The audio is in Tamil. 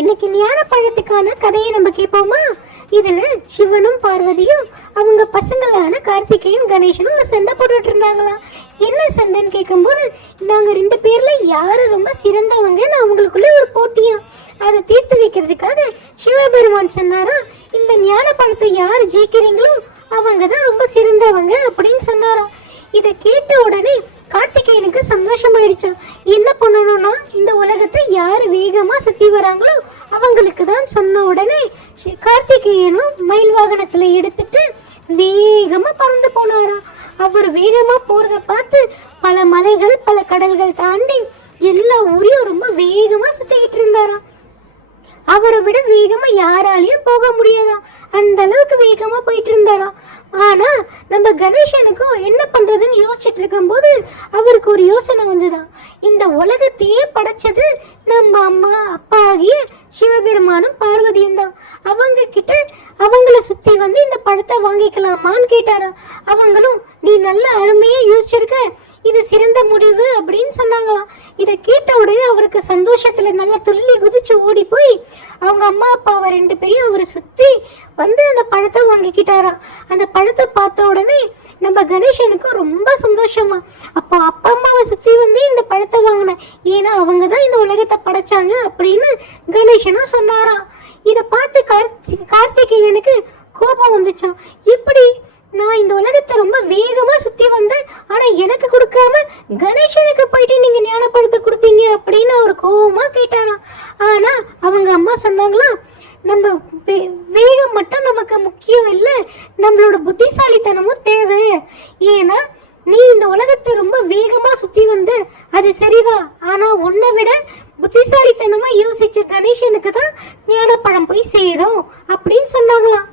இன்னைக்கு ஞான பழத்துக்கான கதையை நம்ம கேட்போமா? இதுல சிவனும் பார்வதியும் அவங்க பசங்களான கார்த்திகேயன் கணேசனும் ஒரு சண்டை போட்டுட்டு இருந்தாங்களாம். என்ன சண்டைன்னு கேட்கும்போது, நாங்க 2 பேர்ல யாரு ரொம்ப சிறந்தவங்கன்னு அவங்களுக்குள்ள ஒரு போட்டியா. அதை தீர்த்து வைக்கிறதுக்காக சிவபெருமான் சொன்னாரா, இந்த ஞான பழத்தை யாரு ஜெயிக்கிறீங்களோ அவங்க தான் ரொம்ப சிறந்தவங்க அப்படின்னு சொன்னாராம். இதை கேட்ட உடனே கார்த்திகேயனுக்கு சந்தோஷமாயிடுச்சான். என்ன பண்ணணும்னா, இந்த உலகத்தை யாரு வேகமா சுத்தி வராங்களோ அவங்களுக்கு தான் சொன்ன உடனே கார்த்திகேயனும் மயில் வாகனத்துல எடுத்துட்டு வேகமா பறந்து போனாராம். அவர் வேகமா போறத பார்த்து பல மலைகள் பல கடல்கள் தாண்டி எல்லா ஊரையும் ரொம்ப வேகமா சுத்திக்கிட்டு இருந்தாராம். அவரை விட வேகமா யாராலையும் போக முடியாதாம், அந்த அளவுக்கு வேகமா போயிட்டு இருந்தாராம். ஆனா நம்ம கணேசனுக்கும் என்ன பண்றதுன்னு யோசிச்சுட்டு இருக்கும் போது அவருக்கு ஒரு யோசனை வந்துதான். இந்த உலகத்தையே படைச்சது நம்ம அம்மா அப்பா ஆகிய சிவபெருமானும் பார்வதியும் தான். அவங்க கிட்ட அவங்கள சுத்தி வந்து இந்த பழத்தை வாங்கிக்கலாமான்னு கேட்டாரா. அவங்களும் நீ நல்ல அருமையா யோசிச்சிருக்க, இது சிறந்த முடிவு அப்படின்னு சொன்னாங்களாம். இதை கேட்ட உடனே அவருக்கு சந்தோஷத்துல நல்லா துள்ளி குதிச்சு ஓடி போய் அவங்க அம்மா அப்பாவை 2 பேரையும் அவரை சுத்தி வந்து அந்த பழத்தை வாங்கிக்கிட்டாராம். அந்த பழத்தை பார்த்த உடனே நம்ம கணேசனுக்கு ரொம்ப சந்தோஷமா. அப்போ அப்பா அம்மாவை சுத்தி வந்து இந்த பழத்தை வாங்கினேன், ஏன்னா அவங்க தான் இந்த உலகத்தை படைச்சாங்க அப்படின்னு கணேசனும் சொன்னாராம். இதை பார்த்து கார்த்திகேயனுக்கு கோபம் வந்துச்சான். எப்படி நான் இந்த உலகத்தை ரொம்ப வேகமா சுத்தி வந்தேன், ஆனா எனக்கு கொடுக்காம கணேசனுக்கு போயிட்டு நீங்க ஞானப்பழத்தை கொடுத்தீங்க அப்படின்னு அவர் கோபமா கேட்டாராம். ஆனா அவங்க அம்மா சொன்னாங்களா, நம்ம வேகம் மட்டும் நமக்கு முக்கியம் இல்லை, நம்மளோட புத்திசாலித்தனமும் தேவை. ஏன்னா நீ இந்த உலகத்தை ரொம்ப வேகமா சுத்தி வந்து அது சரிதான், ஆனா உன்னை விட புத்திசாலித்தனமா யோசிச்ச கணேசனுக்கு தான் ஞானப்பழம் போய் சேரும் அப்படின்னு சொன்னாங்களாம்.